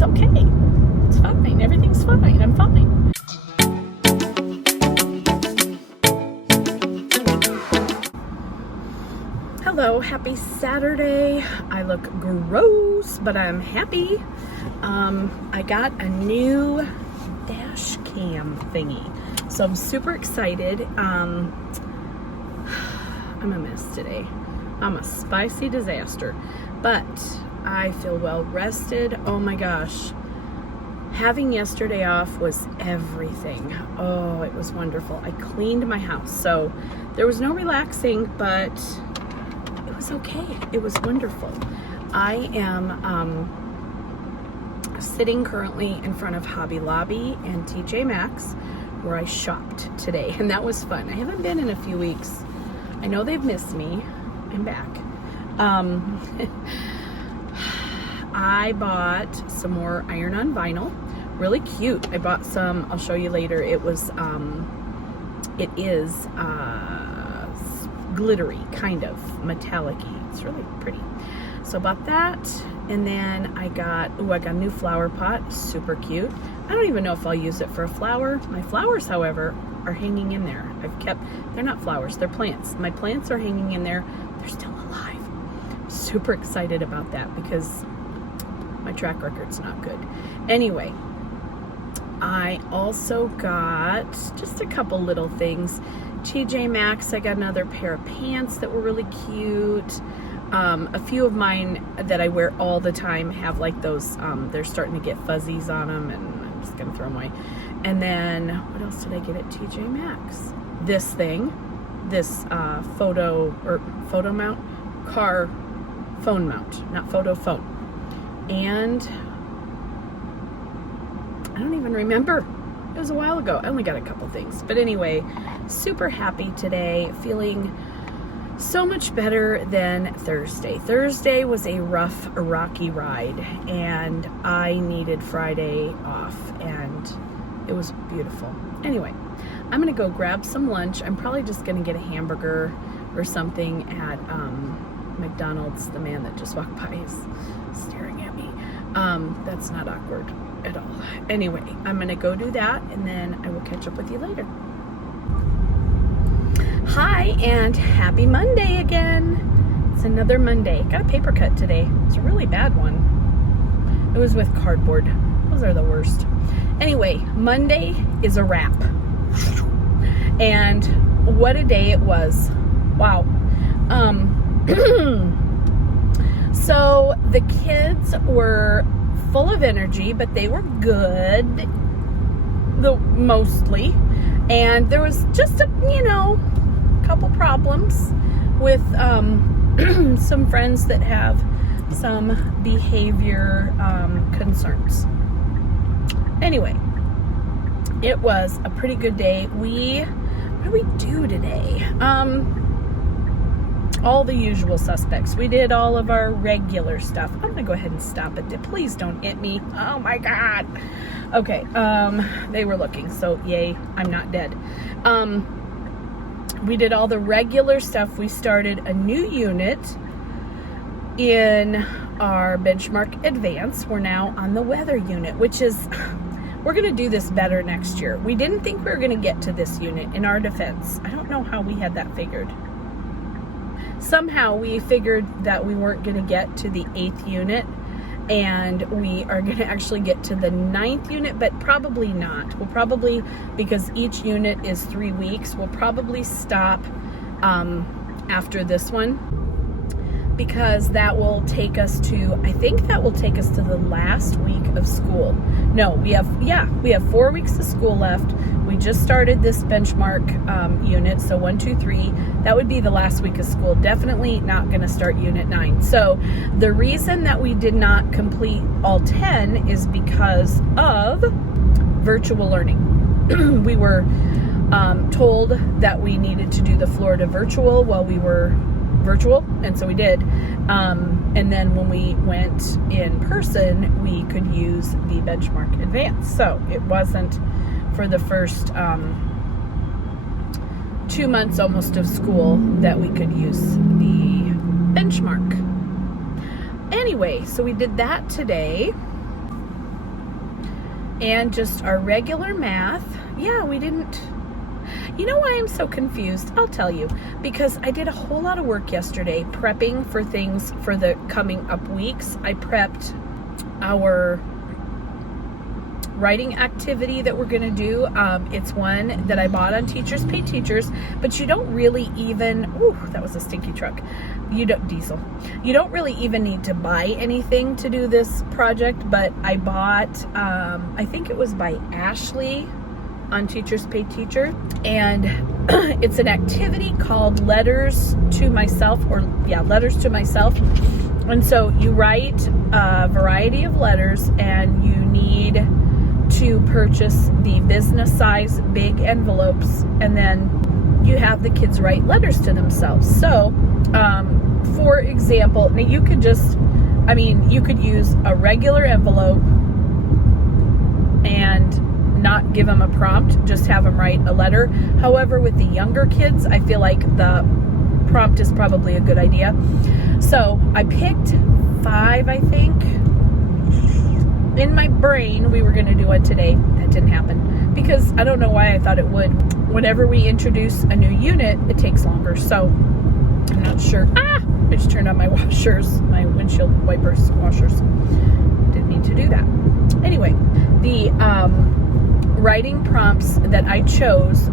It's okay. It's fine. Everything's fine. I'm fine. Hello, happy Saturday. I look gross, but I'm happy. I got a new dash cam thingy, so I'm super excited. I'm a mess today. I'm a spicy disaster, but I feel well rested. Oh my gosh. Having yesterday off was everything. Oh, it was wonderful. I cleaned my house, so there was no relaxing, but it was okay. It was wonderful. I am sitting currently in front of Hobby Lobby and TJ Maxx, where I shopped today, and that was fun. I haven't been in a few weeks. I know they've missed me. I'm back. I bought some more iron-on vinyl. Really cute. I bought some. I'll show you later. It is glittery, kind of metallic-y. It's really pretty. So I bought that, and then I got a new flower pot. Super cute. I don't even know if I'll use it for a flower. My flowers, however, are hanging in there. They're not flowers, they're plants. My plants are hanging in there. They're still alive. I'm super excited about that because my track record's not good. Anyway, I also got just a couple little things. TJ Maxx, I got another pair of pants that were really cute. A few of mine that I wear all the time have like those, they're starting to get fuzzies on them, and I'm just gonna throw them away. And then, what else did I get at TJ Maxx? This thing, this photo mount, car phone mount, not photo phone. And I don't even remember. It was a while ago. I only got a couple things. But anyway, super happy today, feeling so much better than Thursday. Thursday was a rocky ride, and I needed Friday off, and it was beautiful. Anyway, I'm gonna go grab some lunch. I'm probably just gonna get a hamburger or something at McDonald's. The man that just walked by is staring at me. That's not awkward at all. Anyway, I'm gonna go do that, and then I will catch up with you later. Hi, and happy Monday again. It's another Monday. Got a paper cut today. It's a really bad one. It was with cardboard. Those are the worst. Anyway, Monday is a wrap. And what a day it was. Wow. So the kids were full of energy, but they were good, mostly. And there was just a couple problems with some friends that have some behavior concerns. Anyway, it was a pretty good day. What did we do today? All the usual suspects. We did all of our regular stuff. I'm gonna go ahead and stop it. Please don't hit me. Oh my God. Okay, they were looking, so yay, I'm not dead. We did all the regular stuff. We started a new unit in our Benchmark Advance. We're now on the weather unit, which is, we're gonna do this better next year. We didn't think we were gonna get to this unit, in our defense. I don't know how we had that figured. Somehow we figured that we weren't gonna get to the 8th unit, and we are gonna actually get to the 9th unit, but probably not. We'll probably, because each unit is 3 weeks, we'll probably stop after this one, because that will take us to, I think that will take us to the last week of school. No, we have 4 weeks of school left. We just started this Benchmark unit, so 1, 2, 3. That would be the last week of school. Definitely not going to start Unit 9. So the reason that we did not complete all 10 is because of virtual learning. We were told that we needed to do the Florida virtual while we were virtual, and so we did. And then when we went in person, we could use the Benchmark Advance. So it wasn't for the first 2 months almost of school that we could use the Benchmark. Anyway, so we did that today. and just our regular math. Yeah, we didn't. You know why I'm so confused? I'll tell you. Because I did a whole lot of work yesterday prepping for things for the coming up weeks. I prepped our writing activity that we're going to do. It's one that I bought on Teachers Pay Teachers, but you don't really even, ooh, that was a stinky truck. You don't really even need to buy anything to do this project, but I bought, I think it was by Ashley on Teachers Pay Teacher, and it's an activity called Letters to Myself, Letters to Myself. And so you write a variety of letters, and you need to purchase the business size big envelopes, and then you have the kids write letters to themselves. So for example, now you could you could use a regular envelope and not give them a prompt, just have them write a letter. However, with the younger kids, I feel like the prompt is probably a good idea. So I picked 5, I think. In my brain, we were going to do one today. That didn't happen because I don't know why I thought it would. Whenever we introduce a new unit, it takes longer. So I'm not sure. I just turned on my washers, my windshield wipers washers. Didn't need to do that. Anyway, the writing prompts that I chose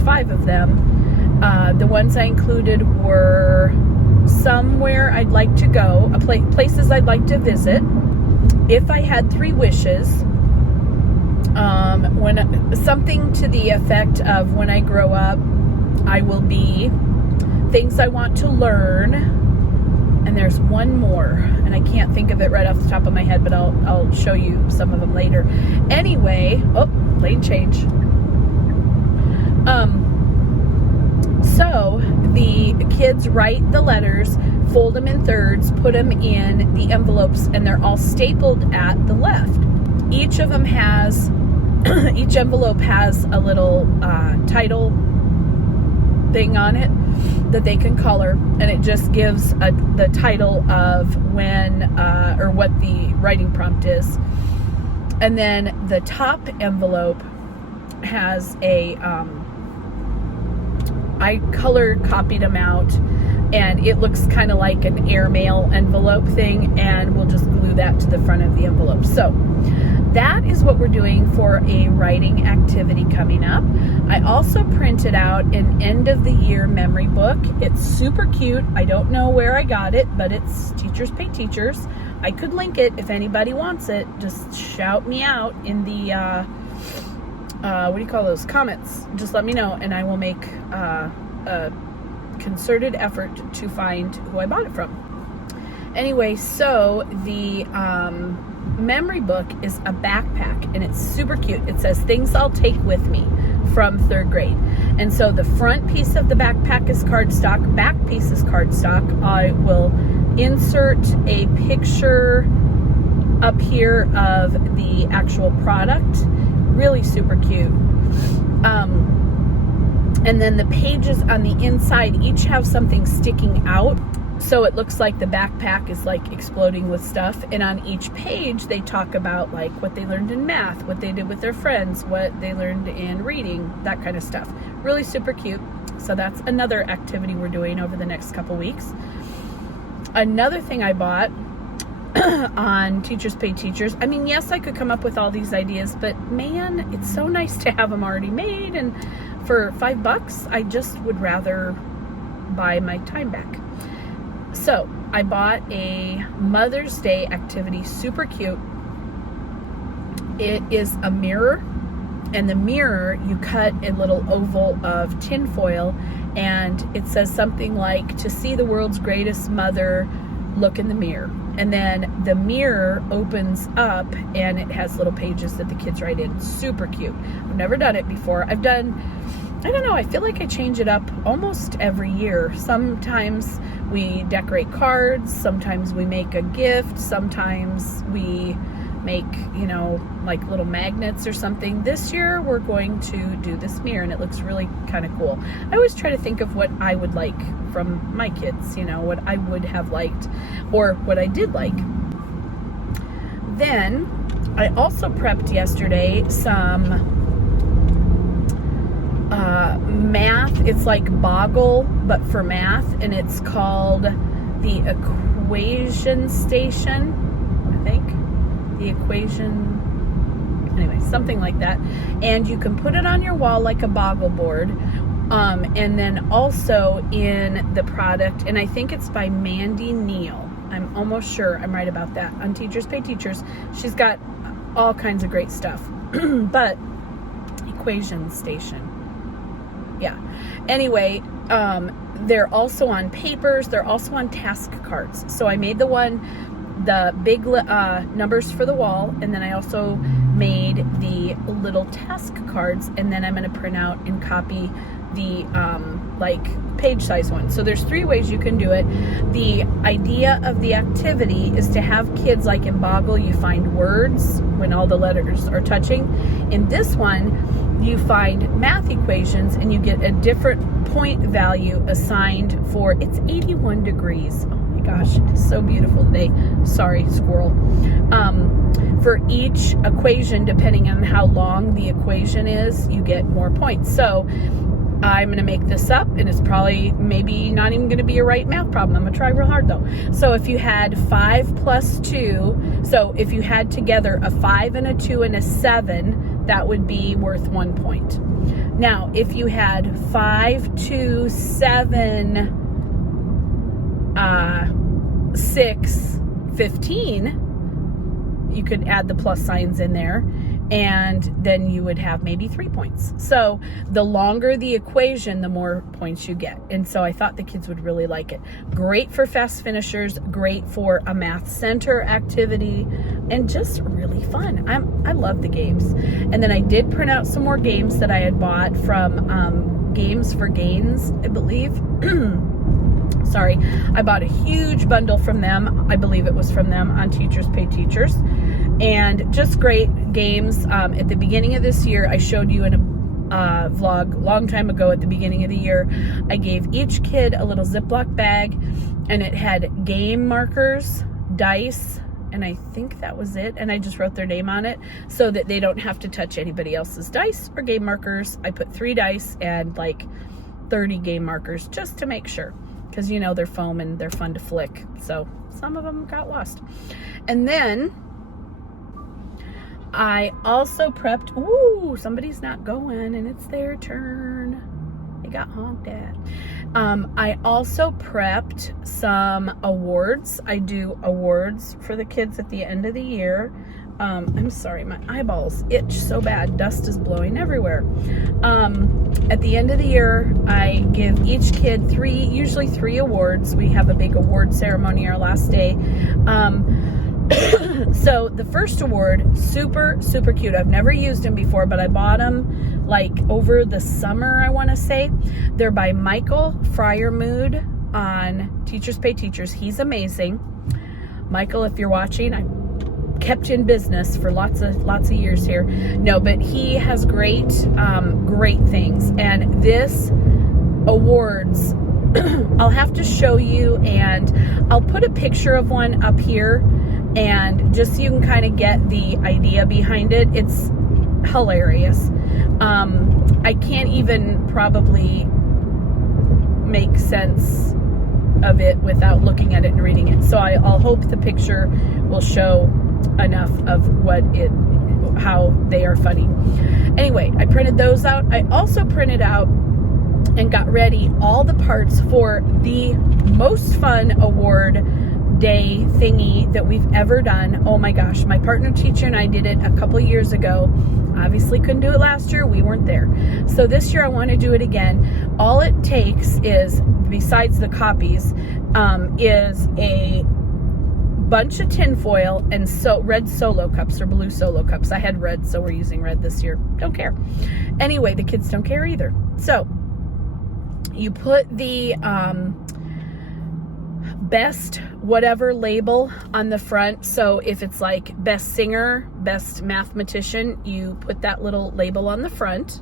5 of them. The ones I included were somewhere I'd like to go, places I'd like to visit. If I had 3 wishes, something to the effect of when I grow up, I will be, things I want to learn, and there's one more, and I can't think of it right off the top of my head, but I'll show you some of them later. Anyway, lane change. So the kids write the letters, fold them in thirds, put them in the envelopes, and they're all stapled at the left. Each envelope has a little title thing on it that they can color, and it just gives the title of when or what the writing prompt is. And then the top envelope has I color copied them out, and it looks kind of like an airmail envelope thing, and we'll just glue that to the front of the envelope. So that is what we're doing for a writing activity coming up. I also printed out an end of the year memory book. It's super cute. I don't know where I got it, but it's Teachers Pay Teachers. I could link it if anybody wants it. Just shout me out in the what do you call those, comments. Just let me know, and I will make a concerted effort to find who I bought it from. Anyway, so the memory book is a backpack, and it's super cute. It says things I'll take with me from 3rd grade. And so the front piece of the backpack is cardstock, back piece is cardstock. I will insert a picture up here of the actual product. Really super cute. And then the pages on the inside each have something sticking out, so it looks like the backpack is like exploding with stuff. And on each page they talk about like what they learned in math, what they did with their friends, what they learned in reading, that kind of stuff. Really super cute. So that's another activity we're doing over the next couple weeks. Another thing I bought on Teachers Pay Teachers, I mean, yes, I could come up with all these ideas, but man, it's so nice to have them already made, and for $5 I just would rather buy my time back. So I bought a Mother's Day activity, super cute. It is a mirror, and the mirror, you cut a little oval of tin foil, and it says something like, to see the world's greatest mother, look in the mirror. And then the mirror opens up, and it has little pages that the kids write in. Super cute. I've never done it before. I don't know, I feel like I change it up almost every year. Sometimes we decorate cards, sometimes we make a gift, sometimes we make, like little magnets or something. This year we're going to do this mirror, and it looks really kind of cool. I always try to think of what I would like from my kids, what I would have liked or what I did like. Then I also prepped yesterday some math. It's like Boggle, but for math, and it's called the Equation Station, I think. The Equation, anyway, something like that. And you can put it on your wall like a Boggle board. And then also in the product, and I think it's by Mandy Neal. I'm almost sure I'm right about that. On Teachers Pay Teachers, she's got all kinds of great stuff. But Equation Station. Yeah. Anyway, they're also on papers. They're also on task cards. So I made the big numbers for the wall, and then I also made the little task cards, and then I'm going to print out and copy the like page size one. So there's 3 ways you can do it. The idea of the activity is to have kids, like in Boggle, you find words when all the letters are touching. In this one, you find math equations, and you get a different point value assigned for, it's 81 degrees. Oh my gosh, it is so beautiful today. Sorry, squirrel. For each equation, depending on how long the equation is, you get more points. So I'm going to make this up, and it's probably maybe not even going to be a right math problem. I'm going to try real hard though. So if you had 5 plus 2, so if you had together a 5 and a 2 and a 7, that would be worth 1 point. Now, if you had 5, 2, 7, 6, 15, you could add the plus signs in there, and then you would have maybe 3 points. So the longer the equation, the more points you get. And so I thought the kids would really like it. Great for fast finishers, great for a math center activity, and just really fun. I love the games. And then I did print out some more games that I had bought from Games for Gains, I believe. Sorry, I bought a huge bundle from them. I believe it was from them on Teachers Pay Teachers. And just great games. At the beginning of this year, I showed you in a vlog a long time ago at the beginning of the year, I gave each kid a little Ziploc bag, and it had game markers, dice, and I think that was it. And I just wrote their name on it so that they don't have to touch anybody else's dice or game markers. I put 3 dice and like 30 game markers just to make sure, because you know they're foam and they're fun to flick. So some of them got lost. And then I also prepped, ooh, somebody's not going and it's their turn. They got honked at. I also prepped some awards. I do awards for the kids at the end of the year. I'm sorry, my eyeballs itch so bad. Dust is blowing everywhere. At the end of the year, I give each kid usually three awards. We have a big award ceremony our last day. So the first award, super, super cute. I've never used them before, but I bought them like over the summer, I want to say. They're by Michael Fryermood on Teachers Pay Teachers. He's amazing. Michael, if you're watching, I kept you in business for lots of years here. No, but he has great things. And this awards, I'll have to show you, and I'll put a picture of one up here, and just so you can kind of get the idea behind it. It's hilarious. I can't even probably make sense of it without looking at it and reading it. So I'll hope the picture will show enough of how they are funny. Anyway, I printed those out. I also printed out and got ready all the parts for the most fun award day thingy that we've ever done. Oh my gosh, my partner teacher and I did it a couple years ago. Obviously couldn't do it last year, we weren't there. So this year I want to do it again. All it takes is, besides the copies, is a bunch of tin foil and red Solo cups or blue Solo cups. I had red, so we're using red this year. Don't care. Anyway, the kids don't care either. So you put the best whatever label on the front. So if it's like best singer, best mathematician, you put that little label on the front.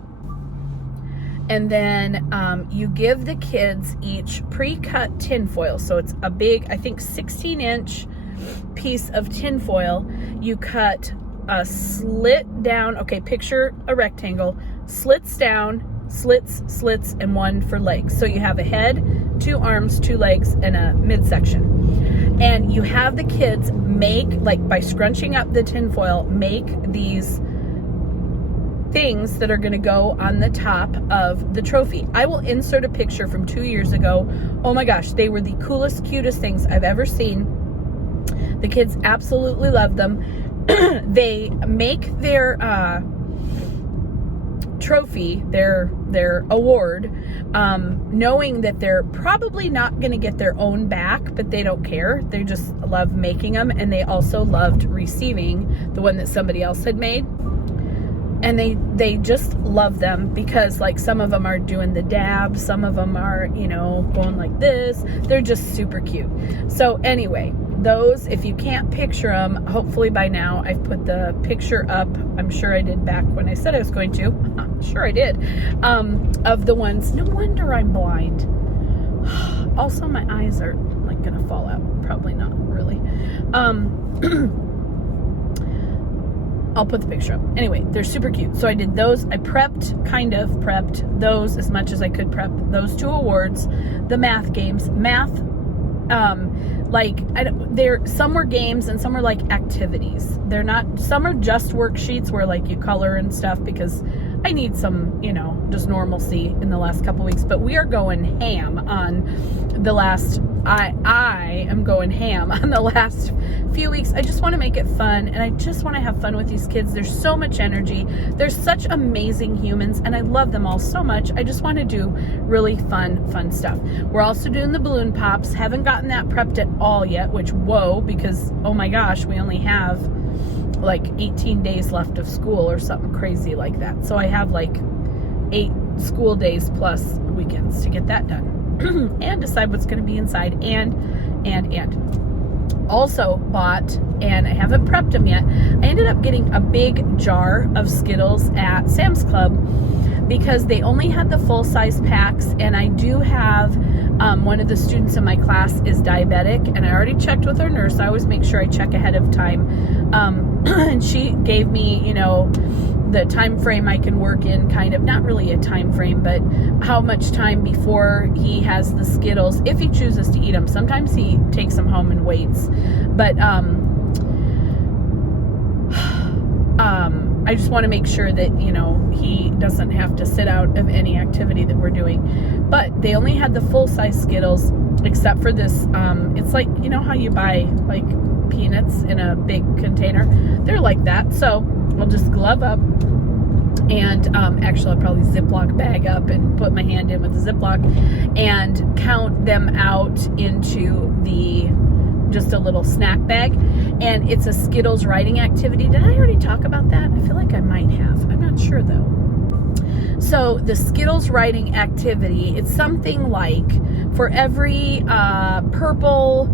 And then you give the kids each pre-cut tin foil. So it's a big, I think 16-inch piece of tin foil. You cut a slit down, okay, picture a rectangle, slits down, slits, and one for legs. So you have a head, 2 arms, 2 legs, and a midsection. And you have the kids make, like by scrunching up the tinfoil, make these things that are going to go on the top of the trophy. I will insert a picture from 2 years ago. Oh my gosh, they were the coolest, cutest things I've ever seen. The kids absolutely love them. They make their trophy, their award, knowing that they're probably not going to get their own back, but they don't care. They just love making them, and they also loved receiving the one that somebody else had made. And they just love them because, like, some of them are doing the dab, some of them are, you know, going like this. They're just super cute. So anyway, those, if you can't picture them, hopefully by now I've put the picture up. I'm sure I did back when I said I was going to. I'm sure I did. Of the ones. No wonder I'm blind. Also, my eyes are like gonna fall out. Probably not really. I'll put the picture up. Anyway, they're super cute. So I did those. I kind of prepped those as much as I could prep those 2 awards. The math games. Math, some were games and some were like activities. They're not, some are just worksheets where like you color and stuff, because I need some, you know, just normalcy in the last couple weeks. But we are going ham on the last, I am going ham on the last few weeks. I just want to make it fun, and I just want to have fun with these kids. There's so much energy. They're such amazing humans, and I love them all so much. I just want to do really fun stuff. We're also doing the balloon pops. Haven't gotten that prepped at all yet, which, whoa, because, oh my gosh, we only have like 18 days left of school or something crazy like that. So I have like 8 school days plus weekends to get that done. And decide what's going to be inside, and also bought, and I haven't prepped them yet, I ended up getting a big jar of Skittles at Sam's Club because they only had the full-size packs, and I do have one of the students in my class is diabetic, and I already checked with her nurse. I always make sure I check ahead of time, and she gave me, you know, the time frame I can work in, kind of, not really a time frame, but how much time before he has the Skittles, if he chooses to eat them. Sometimes he takes them home and waits, but I just want to make sure that, you know, he doesn't have to sit out of any activity that we're doing. But they only had the full-size Skittles, except for this, it's like, you know how you buy like peanuts in a big container? They're like that. So I'll just glove up, and actually I'll probably Ziploc bag up and put my hand in with the Ziploc and count them out into the, just a little snack bag. And it's a Skittles writing activity. Did I already talk about that? I feel like I might have. I'm not sure though. So the Skittles writing activity, it's something like, for every purple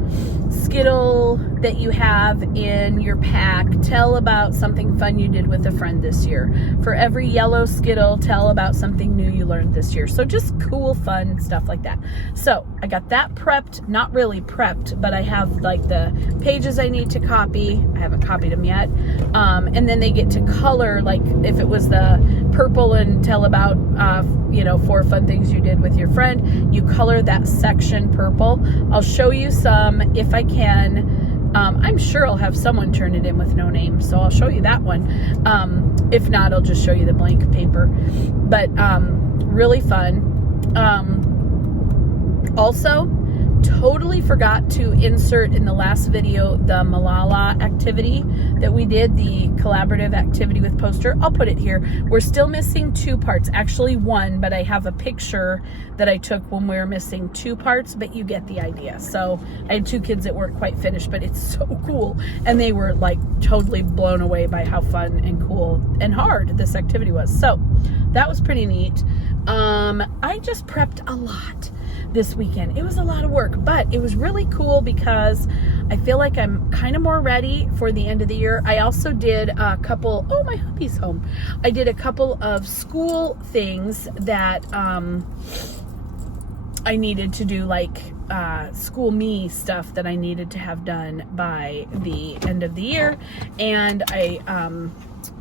Skittle that you have in your pack, tell about something fun you did with a friend this year. For every yellow Skittle, tell about something new you learned this year. So just cool, fun stuff like that. So I got that prepped, not really prepped, but I have like the pages I need to copy. I haven't copied them yet. And then they get to color, like if it was the purple and tell about, 4 fun things you did with your friend, you color that section purple. I'll show you some if I can. I'm sure I'll have someone turn it in with no name, so I'll show you that one. If not, I'll just show you the blank paper. But really fun. Also, totally forgot to insert in the last video the Malala activity that we did, the collaborative activity with poster. I'll put it here. We're still missing 2 parts, actually 1, but I have a picture that I took when we were missing 2 parts, but you get the idea. So I had 2 kids that weren't quite finished, but it's so cool, and they were like totally blown away by how fun and cool and hard this activity was. So that was pretty neat. I just prepped a lot this weekend. It was a lot of work, but it was really cool because I feel like I'm kind of more ready for the end of the year. I also did a couple, oh, my hubby's home. I did a couple of school things that I needed to do like school me stuff that I needed to have done by the end of the year, and I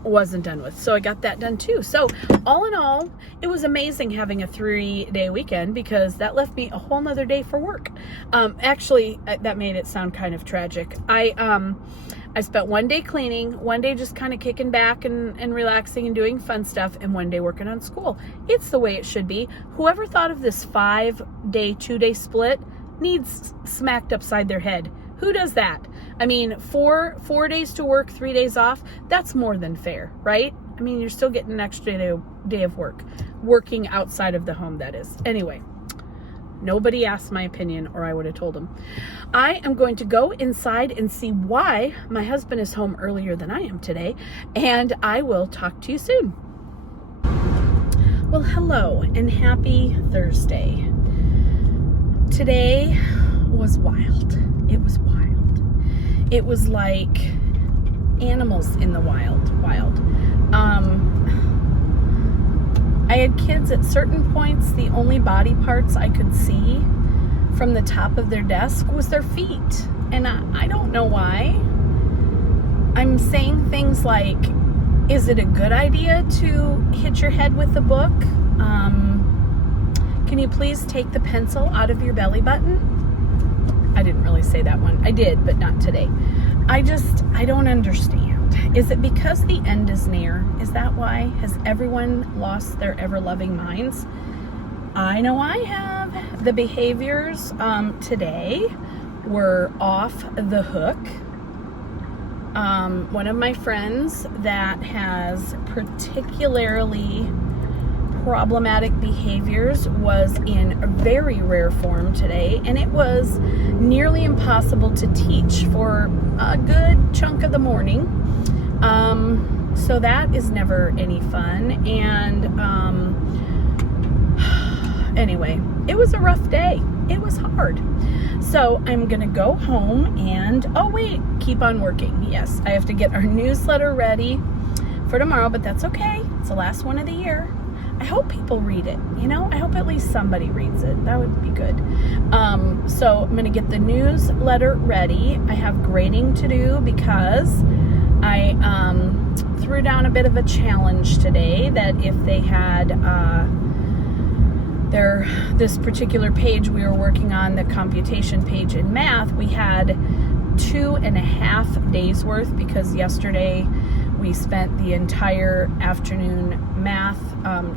wasn't done with. So I got that done too. So all in all, it was amazing having a 3-day weekend, because that left me a whole nother day for work. Actually, that made it sound kind of tragic. I spent 1 day cleaning, 1 day just kind of kicking back and relaxing and doing fun stuff, and 1 day working on school. It's the way it should be. Whoever thought of this 5-day, 2-day split needs smacked upside their head. Who does that? I mean, 4 days to work, 3 days off, that's more than fair, right? I mean, you're still getting an extra day of work. Working outside of the home, that is. Anyway. Nobody asked my opinion, or I would have told them. I am going to go inside and see why my husband is home earlier than I am today, and I will talk to you soon. Well, hello and happy Thursday. Today was wild. It was wild. It was like animals in the wild. I had kids at certain points. The only body parts I could see from the top of their desk was their feet. And I don't know why. I'm saying things like, is it a good idea to hit your head with the book? Can you please take the pencil out of your belly button? I didn't really say that one. I did, but not today. I don't understand. Is it because the end is near? Is that why? Has everyone lost their ever-loving minds? I know I have. The behaviors today were off the hook. One of my friends that has particularly problematic behaviors was in a very rare form today, and it was nearly impossible to teach for a good chunk of the morning. So that is never any fun. And anyway, it was a rough day. It was hard. So I'm gonna go home and keep on working. Yes, I have to get our newsletter ready for tomorrow, but that's okay. It's the last one of the year. I hope people read it, I hope at least somebody reads it. That would be good. So I'm going to get the newsletter ready. I have grading to do because I threw down a bit of a challenge today that if they had this particular page we were working on, the computation page in math, we had 2.5 days worth, because yesterday we spent the entire afternoon math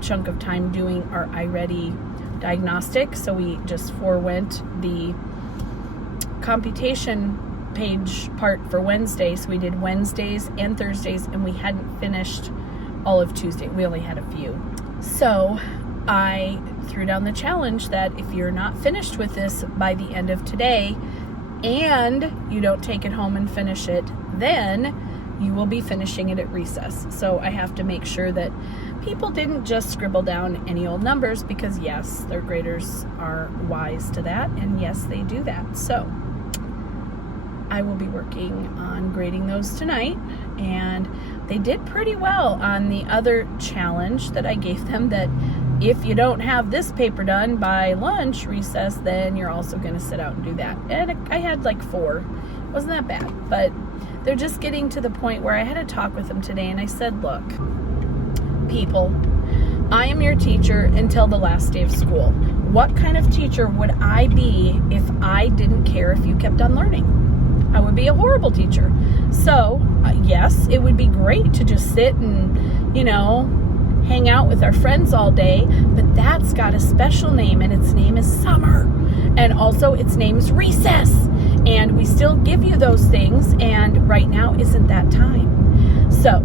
chunk of time doing our iReady diagnostic. So we just forewent the computation page part for Wednesday. So we did Wednesdays and Thursdays, and we hadn't finished all of Tuesday. We only had a few. So I threw down the challenge that if you're not finished with this by the end of today, and you don't take it home and finish it, then you will be finishing it at recess. So I have to make sure that people didn't just scribble down any old numbers, because yes, their graders are wise to that, and yes, they do that. So I will be working on grading those tonight, and they did pretty well on the other challenge that I gave them, that if you don't have this paper done by lunch recess, then you're also going to sit out and do that. And I had like 4. It wasn't that bad, but they're just getting to the point where I had a talk with them today, and I said, look, people, I am your teacher until the last day of school. What kind of teacher would I be if I didn't care if you kept on learning? I would be a horrible teacher. So, yes, it would be great to just sit and, hang out with our friends all day, but that's got a special name, and its name is summer. And also its name is recess. And we still give you those things, and right now isn't that time. So,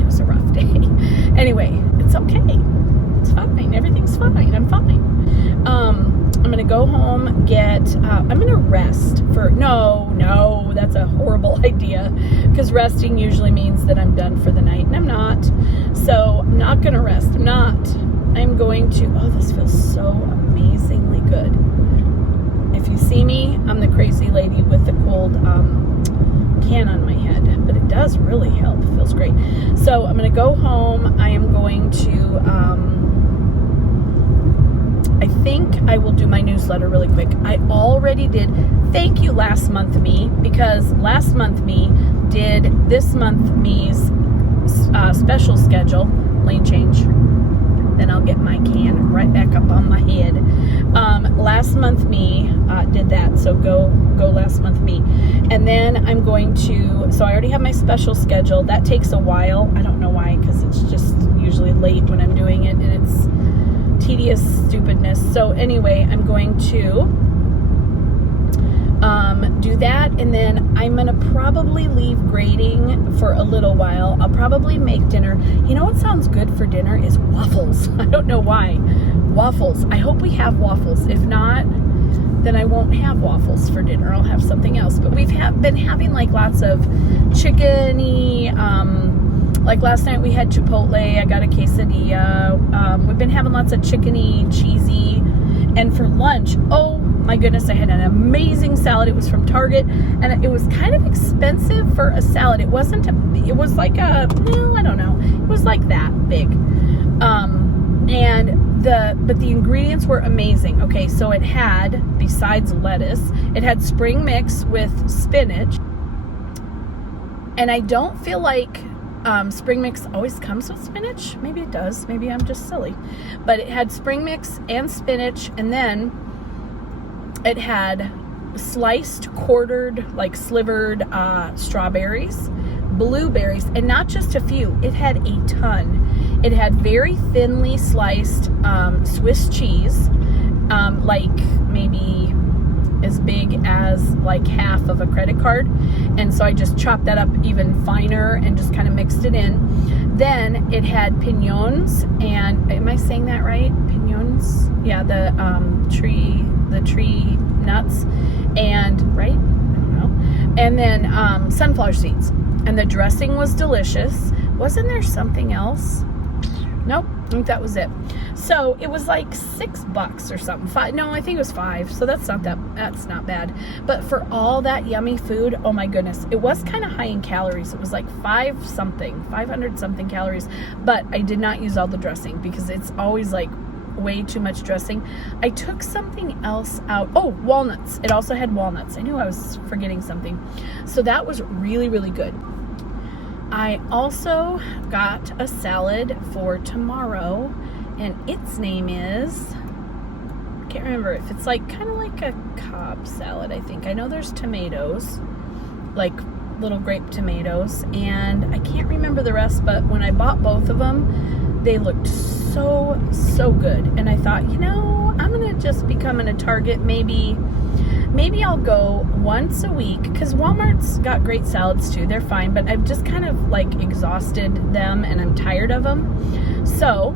it was a rough day. Anyway, it's okay. It's fine. Everything's fine. I'm fine. I'm going to go home, I'm going to rest no, that's a horrible idea, because resting usually means that I'm done for the night, and I'm not. So I'm not going to rest. I'm going to, this feels so amazingly good. If you see me, I'm the crazy lady with the cold can on my head, but it does really help. It feels great. So I'm going to go home. I am going to I think I will do my newsletter really quick. I already did. Thank you, Last Month Me, because Last Month Me did this month me's special schedule. Lane change. Then I'll get my can right back up on my head. Last Month Me did that, so go Last Month Me. And then I'm going to, so I already have my special schedule. That takes a while. I don't know why, because it's just usually late when I'm doing it, and it's tedious stupidness. So anyway, I'm going to do that, and then I'm gonna probably leave grading for a little while. I'll probably make dinner. You know what sounds good for dinner is waffles. I don't know why. Waffles. I hope we have waffles. If not, then I won't have waffles for dinner. I'll have something else. But we've been having like lots of chickeny, like last night we had Chipotle. I got a quesadilla. We've been having lots of chickeny, cheesy. And for lunch, oh my goodness, I had an amazing salad. It was from Target, and it was kind of expensive for a salad. It wasn't it was like a, well, I don't know. It was like that big. But the ingredients were amazing. Okay, so it had, besides lettuce, it had spring mix with spinach. And I don't feel like spring mix always comes with spinach. Maybe it does. Maybe I'm just silly. But it had spring mix and spinach, and then it had sliced, quartered, like slivered strawberries, blueberries, and not just a few. It had a ton. It had very thinly sliced Swiss cheese, like maybe as big as like half of a credit card. And so I just chopped that up even finer and just kind of mixed it in. Then it had piñons, and am I saying that right? Piñons? Yeah, the tree nuts, and right? I don't know. And then sunflower seeds. And the dressing was delicious. Wasn't there something else? Nope, I think that was it. So it was like $6 or something. No, I think it was $5. So that's not bad. But for all that yummy food, oh my goodness, it was kind of high in calories. It was like 500 something calories. But I did not use all the dressing because it's always like way too much dressing. I took something else out. Oh, walnuts. It also had walnuts. I knew I was forgetting something. So that was really, really good. I also got a salad for tomorrow, and its name is, I can't remember if it's like kind of like a Cobb salad, I think. I know there's tomatoes, like little grape tomatoes, and I can't remember the rest, but when I bought both of them, they looked so good. And I thought, you know, I'm gonna just be coming to Target. Maybe I'll go once a week, because Walmart's got great salads too. They're fine, but I've just kind of like exhausted them and I'm tired of them. So,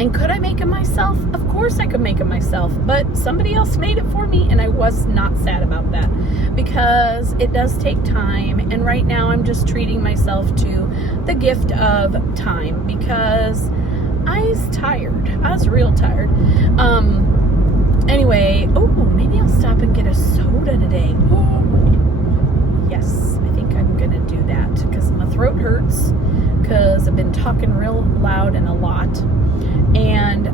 and could I make them myself? Of course I could make them myself, but somebody else made it for me, and I was not sad about that because it does take time. And right now I'm just treating myself to the gift of time because I was tired. I was real tired. Anyway, oh, maybe I'll stop and get a soda today. Oh, yes, I think I'm gonna do that because my throat hurts because I've been talking real loud and a lot. And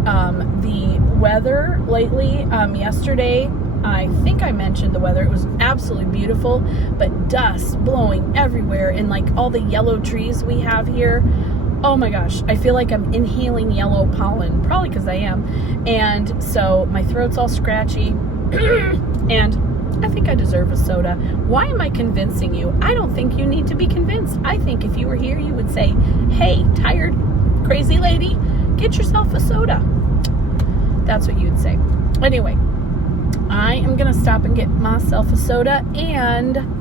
the weather lately, yesterday, I think I mentioned the weather. It was absolutely beautiful, but dust blowing everywhere, and like all the yellow trees we have here. Oh my gosh, I feel like I'm inhaling yellow pollen, probably because I am. And so my throat's all scratchy, and I think I deserve a soda. Why am I convincing you? I don't think you need to be convinced. I think if you were here, you would say, hey, tired, crazy lady, get yourself a soda. That's what you'd say. Anyway, I am going to stop and get myself a soda, and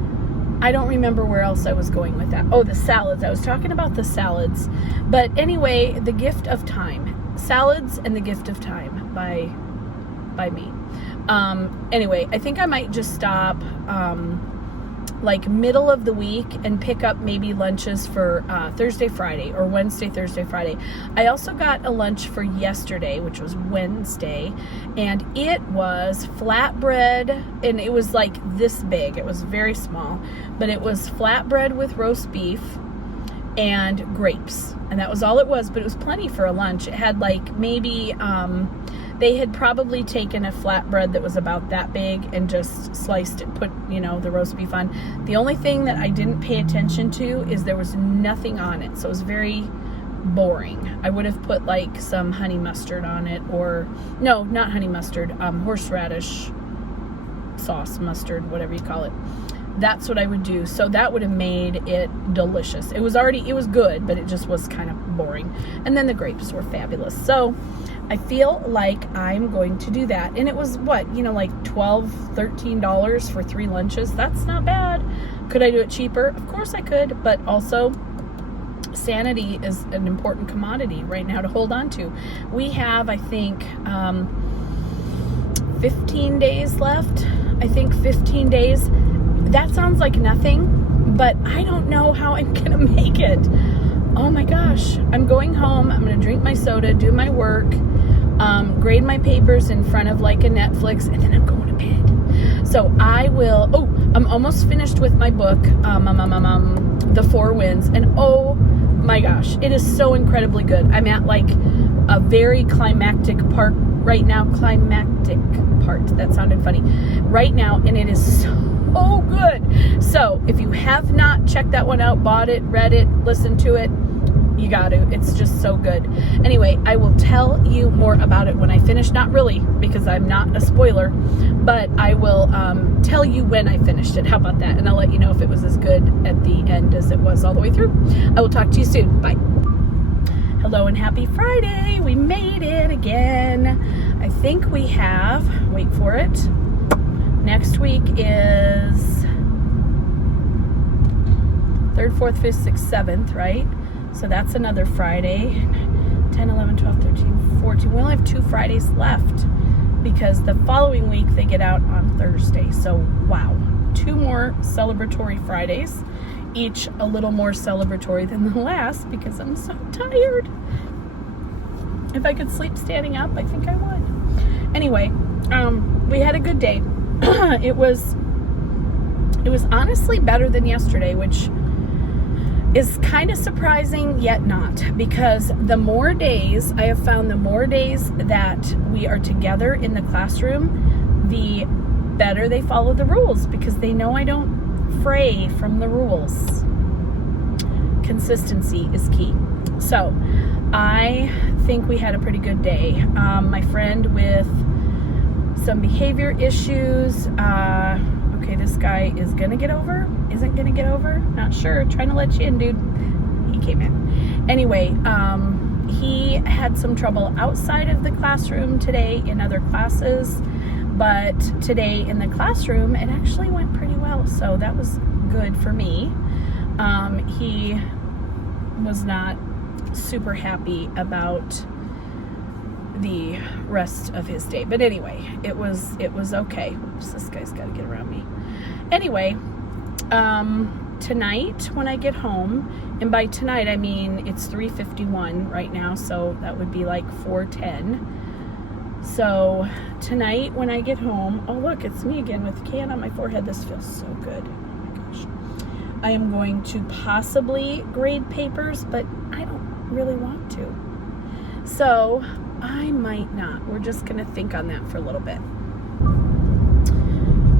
I don't remember where else I was going with that. Oh, the salads. I was talking about the salads. But anyway, the gift of time. Salads and the gift of time by me. Anyway, I think I might just stop like middle of the week and pick up maybe lunches for Thursday, Friday, or Wednesday, Thursday, Friday. I also got a lunch for yesterday, which was Wednesday, and it was flatbread, and it was like this big. It was very small, but it was flatbread with roast beef and grapes, and that was all it was, but it was plenty for a lunch. It had like maybe They had probably taken a flatbread that was about that big and just sliced it, put, the roast beef on. The only thing that I didn't pay attention to is there was nothing on it. So it was very boring. I would have put like some honey mustard on it, or no, not honey mustard, horseradish sauce, mustard, whatever you call it. That's what I would do. So that would have made it delicious. It was good, but it just was kind of boring. And then the grapes were fabulous. So I feel like I'm going to do that. And it was like $12, $13 for 3 lunches. That's not bad. Could I do it cheaper? Of course I could, but also sanity is an important commodity right now to hold on to. We have, I think, 15 days left. 15 days. That sounds like nothing, but I don't know how I'm gonna make it. Oh my gosh. I'm going home. I'm gonna drink my soda, do my work, grade my papers in front of like a Netflix, and then I'm going to bed. So I'm almost finished with my book, The 4 Winds, and oh my gosh, it is so incredibly good. I'm at like a very climactic part right now. That sounded funny. Right now, and it is so good. So if you have not checked that one out, bought it, read it, listened to it, you got to. It's just so good. Anyway, I will tell you more about it when I finish. Not really, because I'm not a spoiler, but I will tell you when I finished it. How about that? And I'll let you know if it was as good at the end as it was all the way through. I will talk to you soon. Bye. Hello and happy Friday. We made it again. I think we have, wait for it, next week is 3rd, 4th, 5th, 6th, 7th, right? So that's another Friday. 10, 11, 12, 13, 14. We only have 2 Fridays left because the following week they get out on Thursday. So, wow. 2 more celebratory Fridays. Each a little more celebratory than the last because I'm so tired. If I could sleep standing up, I think I would. Anyway, we had a good day. It was honestly better than yesterday, which is kind of surprising yet not, because the more days I have found, the more days that we are together in the classroom, the better they follow the rules, because they know I don't fray from the rules. Consistency is key. So I think we had a pretty good day. My friend with some behavior issues, okay, this guy is gonna get over, isn't gonna get over, not sure, trying to let you in, dude. He came in. Anyway, he had some trouble outside of the classroom today in other classes, but today in the classroom it actually went pretty well, so that was good for me. He was not super happy about the rest of his day, but anyway, it was okay. Oops, this guy's got to get around me. Anyway, tonight when I get home, and by tonight I mean it's 3:51 right now, so that would be like 4:10. So tonight when I get home, oh look, it's me again with a can on my forehead. This feels so good. Oh my gosh. I am going to possibly grade papers, but I don't really want to. So I might not. We're just going to think on that for a little bit.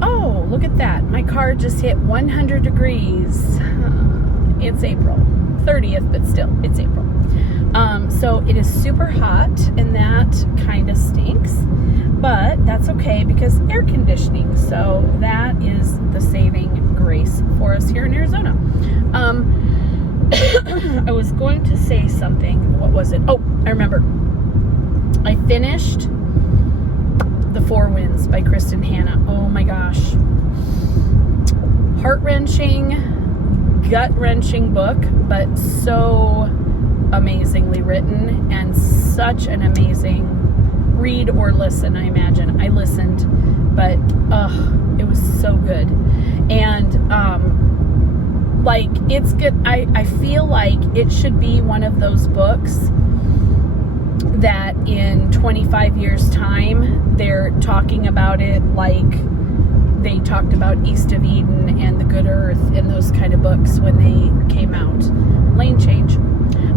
Oh, look at that. My car just hit 100 degrees. It's April 30th, but still, it's April. So it is super hot, and that kind of stinks, but that's okay because air conditioning. So that is the saving grace for us here in Arizona. I was going to say something. What was it? Oh, I remember. I finished The 4 Winds by Kristen Hanna. Oh my gosh. Heart-wrenching, gut-wrenching book, but so amazingly written and such an amazing read or listen, I imagine. I listened, but it was so good. And like, it's good. I feel like it should be one of those books that in 25 years time they're talking about it like they talked about East of Eden and The Good Earth and those kind of books when they came out. Lane change.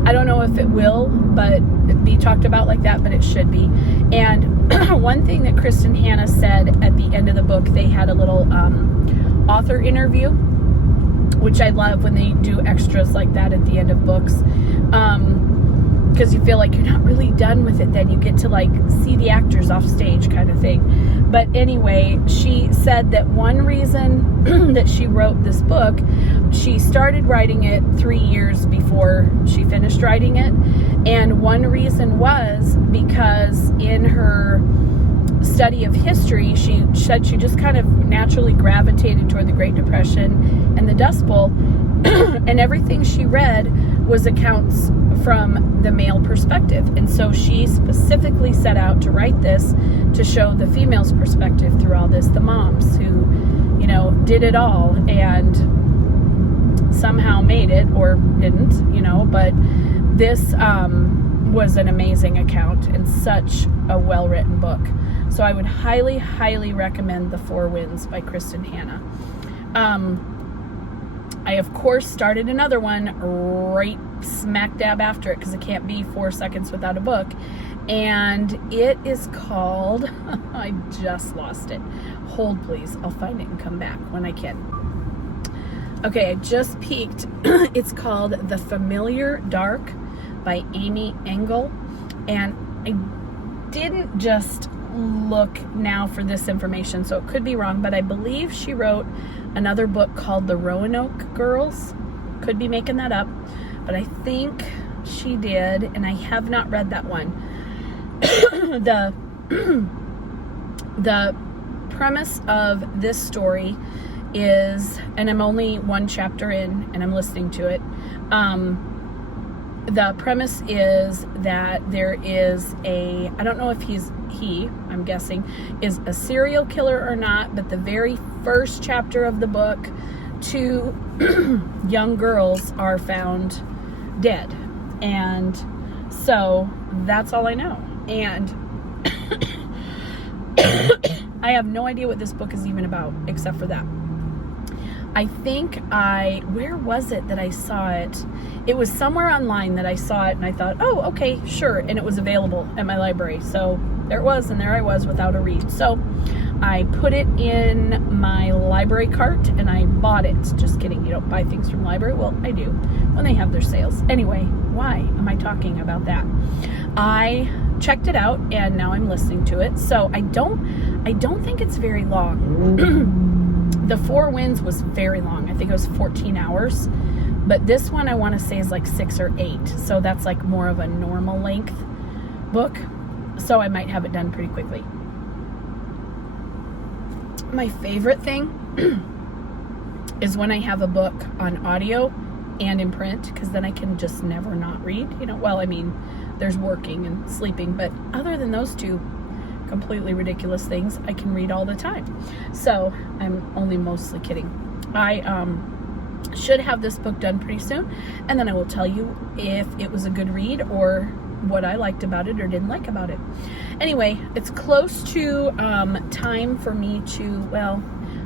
I don't know if it will, but be talked about like that, but it should be. And one thing that Kristin Hannah said at the end of the book, they had a little author interview, which I love when they do extras like that at the end of books, because you feel like you're not really done with it. Then you get to like see the actors off stage kind of thing. But anyway, she said that one reason that she wrote this book, she started writing it 3 years before she finished writing it. And one reason was because in her study of history, she said she just kind of naturally gravitated toward the Great Depression and the Dust Bowl. And everything she read was accounts from the male perspective. And so she specifically set out to write this to show the female's perspective through all this, the moms who, you know, did it all and somehow made it, or didn't, you know, but this was an amazing account and such a well-written book. So I would highly, highly recommend The Four Winds by Kristin Hannah. I, of course, started another one right smack dab after it because it can't be 4 seconds without a book. And it is called, I just lost it. Hold, please. I'll find it and come back when I can. Okay, I just peeked. It's called The Familiar Dark by Amy Engel. And I didn't just look now for this information, so it could be wrong, but I believe she wrote another book called The Roanoke Girls. Could be making that up, but I think she did, and I have not read that one. The premise of this story is, and I'm only one chapter in, and I'm listening to it, the premise is that there is I don't know if I'm guessing, is a serial killer or not, but the very first chapter of the book, 2 young girls are found dead. And so that's all I know. And I have no idea what this book is even about, except for that. I think where was it that I saw it? It was somewhere online that I saw it, and I thought, oh, okay, sure. And it was available at my library. So there it was, and there I was without a read. So I put it in my library cart, and I bought it. Just kidding. You don't buy things from the library. Well, I do when they have their sales. Anyway, why am I talking about that? I checked it out, and now I'm listening to it. So I don't think it's very long. The Four Winds was very long. I think it was 14 hours. But this one I want to say is like 6 or 8. So that's like more of a normal length book. So I might have it done pretty quickly. My favorite thing is when I have a book on audio and in print, because then I can just never not read. You know, well, I mean, there's working and sleeping, but other than those two completely ridiculous things, I can read all the time. So I'm only mostly kidding. I should have this book done pretty soon, and then I will tell you if it was a good read or what I liked about it or didn't like about it. Anyway, it's close to time for me to, well,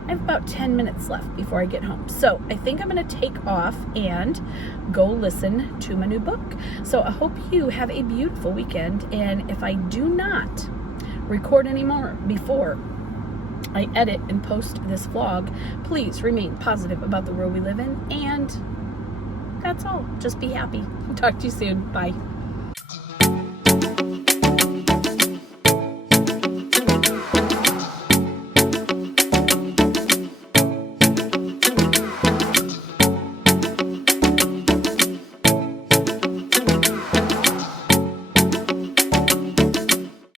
I have about 10 minutes left before I get home. So I think I'm going to take off and go listen to my new book. So I hope you have a beautiful weekend, and if I do not record anymore before I edit and post this vlog, please remain positive about the world we live in, and that's all. Just be happy. Talk to you soon. Bye.